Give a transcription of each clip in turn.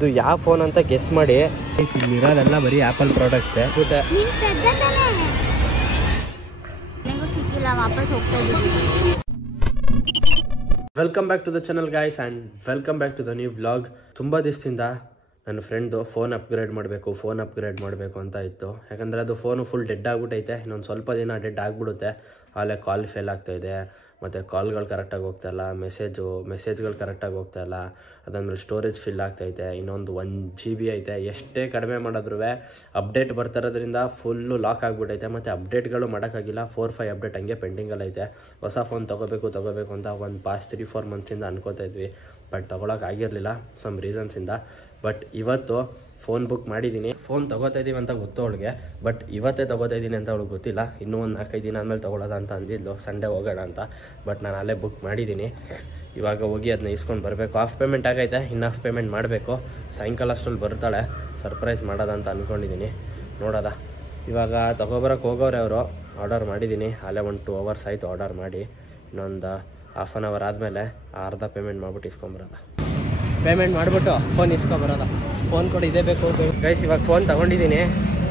ಇದು ಯಾವ ಫೋನ್ ಅಂತ ಗೆಸ್ ಮಾಡಿ. ಇಲ್ಲಿರೋದೆಲ್ಲ ಬರೀ Apple products. Welcome back to the channel guys and welcome back to the new vlog. ತುಂಬ ದಿವಸದಿಂದ ನನ್ನ ಫ್ರೆಂಡು ಫೋನ್ ಅಪ್ಗ್ರೇಡ್ ಮಾಡಬೇಕು ಅಂತ ಇತ್ತು. ಯಾಕಂದರೆ ಅದು ಫೋನು ಫುಲ್ ಡೆಡ್ ಆಗಿಬಿಟ್ಟೈತೆ. ಇನ್ನೊಂದು ಸ್ವಲ್ಪ ದಿನ ಡೆಡ್ ಆಗಿಬಿಡುತ್ತೆ. ಆಲೇ ಕಾಲ್ ಫೇಲ್ ಆಗ್ತಾಯಿದೆ, ಮತ್ತು ಕಾಲ್ಗಳು ಕರೆಕ್ಟಾಗಿ ಹೋಗ್ತಾಯಿಲ್ಲ, ಮೆಸೇಜ್ಗಳು ಕರೆಕ್ಟಾಗಿ ಹೋಗ್ತಾಯಿಲ್ಲ. ಅದಾದಮೇಲೆ ಸ್ಟೋರೇಜ್ ಫಿಲ್ ಆಗ್ತೈತೆ. ಇನ್ನೊಂದು 1 GB ಐತೆ. ಎಷ್ಟೇ ಕಡಿಮೆ ಮಾಡಿದ್ರೂ ಅಪ್ಡೇಟ್ ಬರ್ತಿರೋದ್ರಿಂದ ಫುಲ್ಲು ಲಾಕ್ ಆಗಿಬಿಟ್ಟೈತೆ. ಮತ್ತು ಅಪ್ಡೇಟ್ಗಳು ಮಾಡೋಕ್ಕಾಗಿಲ್ಲ. 4-5 ಅಪ್ಡೇಟ್ ಹಂಗೆ ಪೆಂಡಿಂಗಲ್ಲೈತೆ. ಹೊಸ ಫೋನ್ ತೊಗೋಬೇಕು ಅಂತ ಒಂದು ಪಾಸ್ಟ್ 3-4 ಮಂತ್ಸಿಂದ ಅನ್ಕೋತಾ ಇದ್ವಿ. ಬಟ್ ತೊಗೊಳಕ್ಕಾಗಿರಲಿಲ್ಲ ಸಮ್ ರೀಸನ್ಸಿಂದ. ಬಟ್ ಇವತ್ತು ಫೋನ್ ಬುಕ್ ಮಾಡಿದ್ದೀನಿ. ಫೋನ್ ತೊಗೋತಾ ಇದ್ದೀವಿ ಅಂತ ಗೊತ್ತು ಅವಳಿಗೆ, ಬಟ್ ಇವತ್ತೇ ತೊಗೋತಾ ಇದ್ದೀನಿ ಅಂತ ಅವಳಿಗೆ ಗೊತ್ತಿಲ್ಲ. ಇನ್ನೂ ಒಂದು 4-5 ದಿನ ಆದಮೇಲೆ ತೊಗೊಳ್ಳೋದ ಅಂತ ಅಂದಿದ್ಲು, ಸಂಡೇ ಹೋಗೋಣ ಅಂತ. ಬಟ್ ನಾನು ಅಲ್ಲೇ ಬುಕ್ ಮಾಡಿದ್ದೀನಿ. ಇವಾಗ ಹೋಗಿ ಅದನ್ನ ಇಸ್ಕೊಂಡು ಬರಬೇಕು. ಹಾಫ್ ಪೇಮೆಂಟ್ ಆಗೈತೆ, ಇನ್ನು ಹಾಫ್ ಪೇಮೆಂಟ್ ಮಾಡಬೇಕು. ಸಾಯಂಕಾಲ ಅಷ್ಟರಲ್ಲಿ ಬರ್ತಾಳೆ. ಸರ್ಪ್ರೈಸ್ ಮಾಡೋದಂತ ಅಂದ್ಕೊಂಡಿದ್ದೀನಿ. ನೋಡೋದ. ಇವಾಗ ತೊಗೊಬರೋಕ್ಕೆ ಹೋಗೋರೆ ಅವರು. ಆರ್ಡರ್ ಮಾಡಿದ್ದೀನಿ. ಅಲ್ಲೇ 1-2 hours ಆಯಿತು ಆರ್ಡರ್ ಮಾಡಿ. ಇನ್ನೊಂದು ಹಾಫ್ ಆನ್ ಅವರ್ ಆದಮೇಲೆ ಅರ್ಧ ಪೇಮೆಂಟ್ ಮಾಡ್ಬಿಟ್ಟು ಇಸ್ಕೊಂಬರೋದ. ಪೇಮೆಂಟ್ ಮಾಡಿಬಿಟ್ಟು ಫೋನ್ ಇಸ್ಕೊಬರೋದ. ಫೋನ್ ಕೂಡ ಇದೇ ಬೇಕು ಗೈಸ್. ಇವಾಗ ಫೋನ್ ತೊಗೊಂಡಿದ್ದೀನಿ.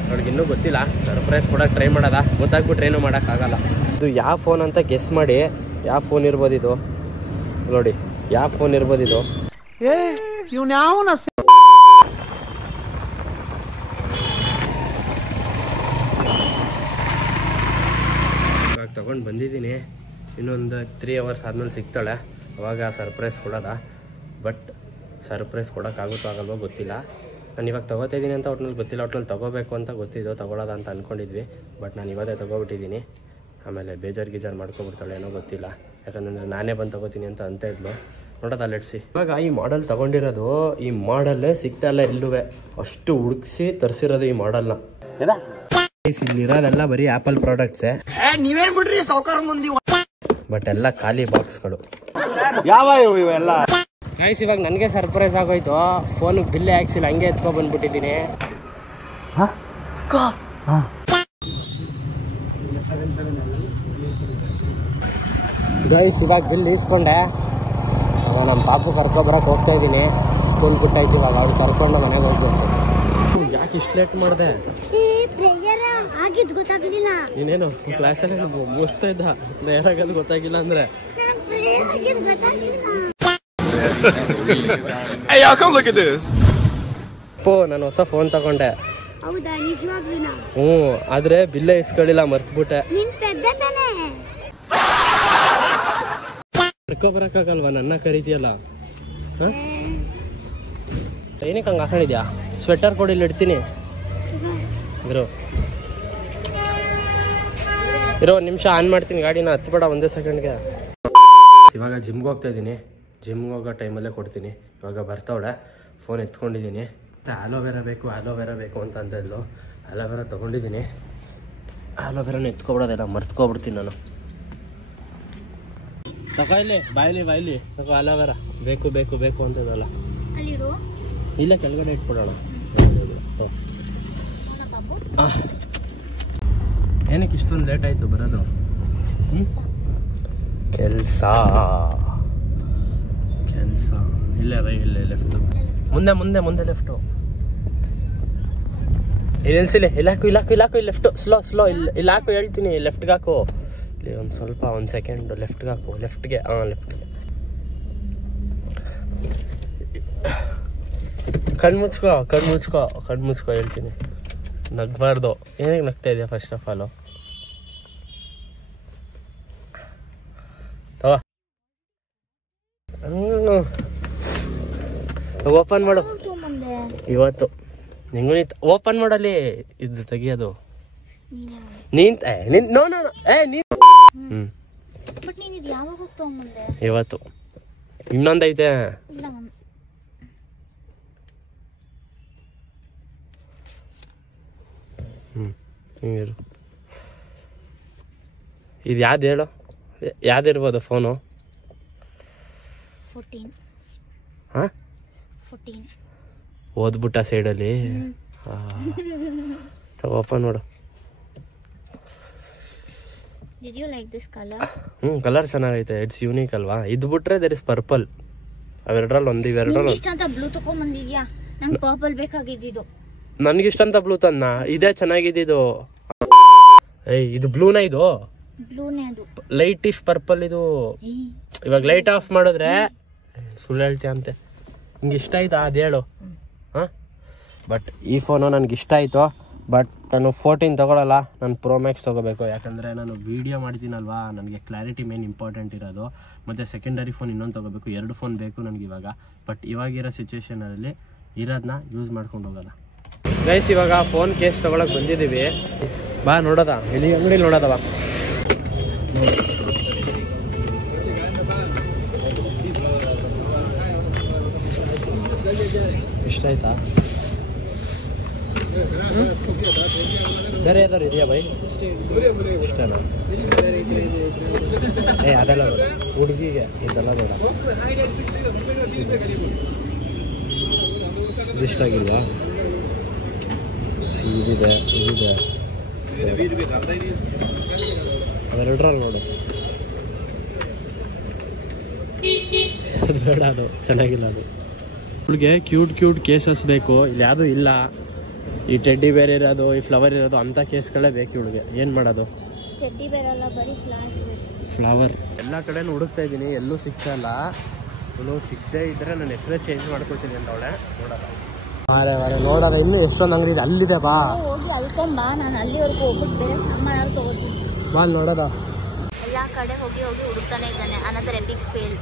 ಅವ್ಳಿಗೆ ಇನ್ನೂ ಗೊತ್ತಿಲ್ಲ. ಸರ್ಪ್ರೈಸ್ ಕೊಡೋಕೆ ಟ್ರೈ ಮಾಡೋದ. ಗೊತ್ತಾಗ್ಬಿಟ್ರೆ ಏನೂ ಮಾಡೋಕ್ಕಾಗಲ್ಲ. ಇದು ಯಾವ ಫೋನ್ ಅಂತ ಗೆಸ್ ಮಾಡಿ. ಯಾವ ಫೋನ್ ಇರ್ಬೋದು ಇದು? ನೋಡಿ, ಯಾವ ಫೋನ್ ಇರ್ಬೋದು ಇದು? ಇವಾಗ ತೊಗೊಂಡು ಬಂದಿದ್ದೀನಿ. ಇನ್ನೊಂದು 3 hours ಆದಮೇಲೆ ಸಿಗ್ತಾಳೆ. ಅವಾಗ ಸರ್ಪ್ರೈಸ್ ಕೊಡೋದ. ಬಟ್ ಸರ್ಪ್ರೈಸ್ ಕೊಡೋಕ್ಕಾಗುತ್ತೋ ಆಗಲ್ವೋ ಗೊತ್ತಿಲ್ಲ. ನಾನು ಇವಾಗ ತೊಗೋತಾ ಇದ್ದೀನಿ ಅಂತ ಒಟ್ನಲ್ಲಿ ಗೊತ್ತಿಲ್ಲ. ಒಟ್ನಲ್ಲಿ ತೊಗೋಬೇಕು ಅಂತ ಗೊತ್ತಿದ್ದು, ತೊಗೊಳ್ಳೋದ ಅಂತ ಅಂದ್ಕೊಂಡಿದ್ವಿ. ಬಟ್ ನಾನು ಇವತ್ತೇ ತೊಗೊಬಿಟ್ಟಿದ್ದೀನಿ. ಆಮೇಲೆ ಬೇಜಾರು ಮಾಡ್ಕೊಬಿಡ್ತಾಳೆ ಏನೋ ಗೊತ್ತಿಲ್ಲ. ಯಾಕಂದರೆ ನಾನೇ ಬಂದು ತೊಗೋತೀನಿ ಅಂತ ಇದ್ಲು. ನೋಡೋದ ಲೆಟ್ಸಿ. ಇವಾಗ ಈ ಮಾಡೆಲ್ ತೊಗೊಂಡಿರೋದು, ಈ ಮಾಡಲ್ಲೇ ಸಿಗ್ತಾ ಇಲ್ಲ ಎಲ್ಲೂ. ಅಷ್ಟು ಹುಡುಕಿಸಿ ತರಿಸಿರೋದು ಈ ಮಾಡಲ್ನ. ಇಲ್ಲಿರೋದೆಲ್ಲ ಬರೀ ಆಪಲ್ ಪ್ರಾಡಕ್ಟ್ಸೇ. ನೀವೇನ್ ಬಿಡ್ರಿ ಸಾವ್ಕಾರ ಮಂದಿ. ಬಟ್ ಎಲ್ಲ ಖಾಲಿ ಬಾಕ್ಸ್ಗಳು. ಯಾವ ಇವೆಲ್ಲ ಗೈಸ್. ಇವಾಗ ನನಗೆ ಸರ್ಪ್ರೈಸ್ ಆಗೋಯ್ತು. ಫೋನಿಗೆ ಬಿಲ್ಲೇ ಹಾಕ್ಸಿಲ್ಲ, ಹಂಗೆ ಎತ್ಕೊಂಡು ಬಂದ್ಬಿಟ್ಟಿದ್ದೀನಿ. ಗೈಸ್ ಇವಾಗ ಬಿಲ್ ಇಸ್ಕೊಂಡೆ. ನಮ್ಮ ಪಾಪು ಕರ್ಕೊಬರಕ್ಕೆ ಹೋಗ್ತಾ ಇದ್ದೀನಿ. ಸ್ಕೂಲ್ ಬಿಟ್ಟಾಯ್ತು. ಇವಾಗ ಅವ್ಳು ಕರ್ಕೊಂಡು ಮನೆಗೆ ಹೋಗ್ಬೇಕು. ಯಾಕೆ ಇಷ್ಟು ಲೇಟ್ ಮಾಡಿದೆ? ಇನ್ನೇನು ಕ್ಲಾಸಲ್ಲಿ ಮುಗಿಸ್ತಾ ಇದ್ದ. ನೇರಾಗದು ಗೊತ್ತಾಗಿಲ್ಲ ಅಂದ್ರೆ ನಾನು ಹೊಸ ಫೋನ್ ತಗೊಂಡೆ. ಆದ್ರೆ ಬಿಲ್ಲೇ ಇಸ್ಕೊಳ್ಳಿಲ್ಲ, ಮರ್ತ್ಬಿಟ್ಟೆ. ಕರ್ಕೊಬರಕ್ಕಾಗಲ್ವಾ? ನನ್ನ ಕರೀತಿಯಲ್ಲ. ಏನಕ್ಕೆ ಹಂಗೆ ಹಾಕೊಂಡಿದ್ಯಾ? ಸ್ವೆಟರ್ ಕೊಡಿ, ಇಲ್ಲಿ ಇಡ್ತೀನಿ. ಇರೋ 1 ನಿಮಿಷ ಆನ್ ಮಾಡ್ತೀನಿ ಗಾಡಿನ. ಹತ್ಬೇಡ ಒಂದೇ ಸೆಕೆಂಡ್ಗೆ. ಇವಾಗ ಜಿಮ್ಗೆ ಹೋಗ್ತಾ ಇದ್ದೀನಿ. ಜಿಮ್ಗೆ ಹೋಗೋ ಟೈಮಲ್ಲೇ ಕೊಡ್ತೀನಿ. ಇವಾಗ ಬರ್ತಾವಳೆ. ಫೋನ್ ಎತ್ಕೊಂಡಿದ್ದೀನಿ. ಮತ್ತು ಆಲೋವೆರಾ ಬೇಕು ಅಂತ ಇದ್ಲು. ಆಲೋವೆರಾ ತೊಗೊಂಡಿದ್ದೀನಿ. ಆಲೋವೆರಾನ ಎತ್ಕೊಬಿಡೋದೆಲ್ಲ ಮರ್ತ್ಕೊಬಿಡ್ತೀನಿ ನಾನು. ತಗೋ ಇಲ್ಲಿ, ಬಾಯ್ಲಿ ತಗೋ. ಆಲೋವೆರಾ ಬೇಕು ಅಂತದಲ್ಲ. ಇಲ್ಲ, ಕೆಳಗಡೆ ಇಟ್ಬಿಡೋಣ. ಏನಕ್ಕೆ ಇಷ್ಟೊಂದು ಲೇಟ್ ಆಯಿತು ಬರೋದು? ಕೆಲಸ ಇಲ್ಲೇ ಲೆಫ್ಟು. ಮುಂದೆ ಲೆಫ್ಟು. ನಿಲ್ಸಿಲ್ಲ. ಇಲ್ಲಾಕು ಲೆಫ್ಟು. ಸ್ಲೋ ಇಲ್ಲಿ ಹಾಕು. ಹೇಳ್ತೀನಿ, ಲೆಫ್ಟ್ಗೆ ಹಾಕು. ಇಲ್ಲಿ ಒಂದು ಸ್ವಲ್ಪ 1 ಸೆಕೆಂಡ್ ಲೆಫ್ಟ್ಗೆ ಹಾಕು. ಲೆಫ್ಟ್ಗೆ. ಲೆಫ್ಟ್ಗೆ. ಕಣ್ಮುಚ್ಕೋ ಹೇಳ್ತೀನಿ. ನಗ್ಬಾರ್ದು. ಏನಕ್ಕೆ ನಗ್ತಾ ಇದೆಯಾ ಫಸ್ಟ್ ಆಫ್ ಆಲು? ಓಪನ್ ಮಾಡು ಇವತ್ತು. ನಿಂಗೂ ಓಪನ್ ಮಾಡಲಿ. ಇದು ತೆಗಿಯೋದು ಇವತ್ತು. ಇನ್ನೊಂದೈತೆ. ಇದು ಯಾವ್ದು ಹೇಳು? ಯಾವ್ದಿರ್ಬೋದು ಫೋನು? 14. ಓದ್ಬಿಟ್ಟ ಸೈಡಲ್ಲಿ. ಓಪನ್ ಮಾಡು. Did you like this color? Colour ಚೆನ್ನಾಗೈತೆ. ಇಟ್ಸ್ ಯೂನಿಕ್ ಅಲ್ವಾ? ಇದು ಬಿಟ್ರೆ ದೇರ್ ಇಸ್ ಪರ್ಪಲ್. ಅವೆರಡರಲ್ಲಿ ಒಂದು ಇವೆರಡರಲ್ಲಿ ಇಷ್ಟ ಅಂತ ಬ್ಲೂ ತಗೊಂಡ್ ಬಂದಿದ್ಯಾ? ನಂಗೆ ಪರ್ಪಲ್ ಬೇಕಾಗಿದ್ದು. ನನಗಿಷ್ಟ ಅಂತ ಬ್ಲೂ ತಂದ. ಇದೇ ಚೆನ್ನಾಗಿದ್ದು. ಏಯ್ ಇದು ಬ್ಲೂನ? ಇದು ಬ್ಲೂನೇ ಅದು. ಲೈಟಿಶ್ ಪರ್ಪಲ್ ಇದು. ಇವಾಗ ಲೈಟ್ ಆಫ್ ಮಾಡಿದ್ರೆ ಸುಳ್ಳು ಹೇಳ್ತೀಯ ಅಂತೆ. ನಿಂಗೆ ಇಷ್ಟ ಆಯ್ತಾ ಅದು ಹೇಳು. ಹಾಂ, ಬಟ್ ಈ ಫೋನು ನನಗಿಷ್ಟ ಆಯಿತು. ಬಟ್ ನಾನು 14 ತೊಗೊಳಲ್ಲ, ನಾನು ಪ್ರೋ ಮ್ಯಾಕ್ಸ್ ತೊಗೋಬೇಕು. ಯಾಕಂದರೆ ನಾನು ವೀಡಿಯೋ ಮಾಡ್ತೀನಲ್ವಾ, ನನಗೆ ಕ್ಲಾರಿಟಿ ಮೇನ್ ಇಂಪಾರ್ಟೆಂಟ್ ಇರೋದು. ಮತ್ತು ಸೆಕೆಂಡರಿ ಫೋನ್ ಇನ್ನೊಂದು ತೊಗೋಬೇಕು. 2 ಫೋನ್ ಬೇಕು ನನಗಿವಾಗ. ಬಟ್ ಇವಾಗಿರೋ ಸಿಚುವೇಷನಲ್ಲಿ ಇರೋದನ್ನ ಯೂಸ್ ಮಾಡ್ಕೊಂಡು ಹೋಗೋಣ. ಗೈಸ್, ಇವಾಗ ಫೋನ್ ಕೇಸ್ ತೊಗೊಳಕ್ಕೆ ಬಂದಿದ್ದೀವಿ. ಬಾ ನೋಡೋದ, ಇಲ್ಲಿ ಅಂಗಡಿಲಿ ನೋಡೋದವ. ಇಷ್ಟ ಆಯ್ತಾ? ಬೇರೆ ಯಾವ್ದಾರು ಇದೆಯಾ ಬೈ? ಇಷ್ಟನಾ? ಅದೆಲ್ಲ ಬೇಡ, ಹುಡುಗಿಗೆ ಇದೆಲ್ಲ ಬೇಡ. ಇದಿಷ್ಟ ಆಗಿಲ್ವಾ? ಇದಿದೆ, ಇದಿದೆ, ಅವೆರಡರಲ್ಲಿ ನೋಡಿ. ಅದು ಬೇಡ, ಅದು ಚೆನ್ನಾಗಿಲ್ಲ. ಅದು ಹುಡುಗೆ ಕ್ಯೂಟ್ ಕೇಸಸ್ ಬೇಕು. ಇಲ್ಲಿ ಯಾವುದೂ ಇಲ್ಲ. ಈ ಟೆಡ್ಡಿ ಬೇರೆ ಇರೋದು, ಈ ಫ್ಲವರ್ ಇರೋದು, ಅಂಥ ಕೇಸ್ಗಳೇ ಬೇಕು ಇವಳಿಗೆ. ಏನು ಮಾಡೋದು? ಟೆಡ್ಡಿ ಬೇರೆ ಅಲ್ಲ, ಬರೀ ಫ್ಲವರ್. ಎಲ್ಲ ಕಡೆನೂ ಹುಡುಕ್ತಾ ಇದ್ದೀನಿ, ಎಲ್ಲೂ ಸಿಗ್ತಾ ಇಲ್ಲ. ಇವಳು ಸಿಗದೇ ಇದ್ದರೆ ನನ್ನ ಹೆಸರೇ ಚೇಂಜ್ ಮಾಡ್ಕೊಳ್ತೀನಿ ಅಂತ ಅವಳೆ. ನೋಡೋಣ ಇನ್ನೂ ಎಷ್ಟೊಂದು ಅಂಗಡಿ ಇದೆ. ಅಲ್ಲಿದೆ, ಬಾ ಹೋಗಿ ಅಲ್ಕೊಂಡ್ ಬಾ. ನಾನು ಅಲ್ಲಿವರೆಗೂ ಹೋಗ್ಬಿಟ್ಟು ಬೇರೆ ಸಾಮಾನು ತಗೋತೀನಿ. ಬಾ ನೋಡೋದ. ಎಲ್ಲ ಕಡೆ ಹೋಗಿ ಹುಡುಕ್ತಾನೆ ಇದ್ದಾನೆ. Another EPIC fail.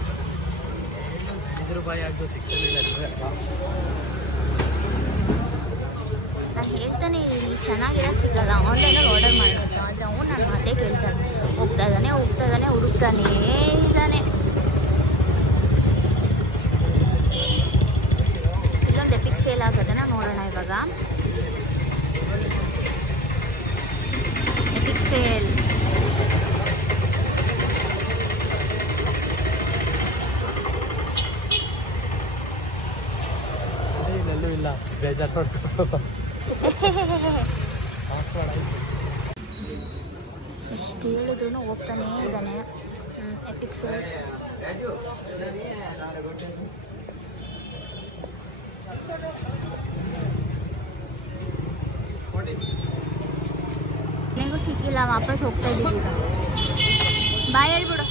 ನಾನು ಹೇಳ್ತಾನೆ ಇಲ್ಲಿ ಚೆನ್ನಾಗಿರೋದು ಸಿಗಲ್ಲ, ಆನ್ಲೈನಲ್ಲಿ ಆರ್ಡರ್ ಮಾಡಬೇಕು. ಆದರೆ ಅವನು ನನ್ನ ಮಾತೇ ಕೇಳ್ತಾನೆ. ಹೋಗ್ತಾ ಇದ್ದಾನೆ ಹುಡುಕ್ತಾನೇ ಇದ್ದಾನೆ. ಇಲ್ಲೊಂದು ಎಪಿಕ್ ಫೇಲ್ ಆಗೋದನ್ನ ನೋಡೋಣ ಇವಾಗ. EPIC fail. ಇಲ್ಲ, ಬೇಜಾರು. ಎಷ್ಟು ಹೇಳಿದ್ರು ಹೋಗ್ತಾನೇ ಇದ್ದಾನೆ. EPIC fail. ನನಗೂ ಸಿಕ್ಕಿಲ್ಲ, ವಾಪಸ್ ಹೋಗ್ತಾ ಇದ್ದೀವಿ. ಬಾಯ್ ಹೇಳ್ಬಿಡು.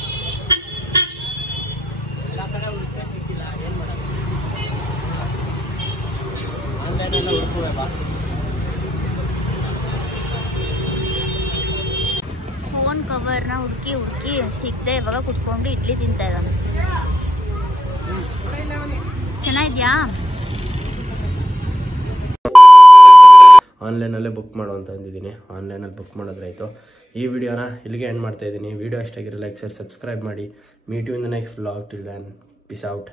ಫೋನ್ ಕವರ್ನ ಹುಡುಕಿ ಸಿಗದೆ ಇವಾಗ ಕುತ್ಕೊಂಡು ಇಡ್ಲಿ ತಿಂತಾ ಇದ್ದಾನೆ. ಚೆನ್ನಾಗಿದ್ಯಾ? ಆನ್ಲೈನಲ್ಲೇ ಬುಕ್ ಮಾಡು ಅಂತ ಅಂದಿದ್ದೀನಿ. ಆನ್ಲೈನಲ್ಲಿ ಬುಕ್ ಮಾಡೋದ್ರಾಯ್ತು. ಈ ವಿಡಿಯೋನ ಇಲ್ಲಿಗೆ ಎಂಡ್ ಮಾಡ್ತಾ ಇದ್ದೀನಿ. ವಿಡಿಯೋ ಇಷ್ಟ ಆಗಿರೋ ಲೈಕ್, ಶೇರ್, ಸಬ್ಸ್ಕ್ರೈಬ್ ಮಾಡಿ. Meet you in the next vlog. Till then, peace out.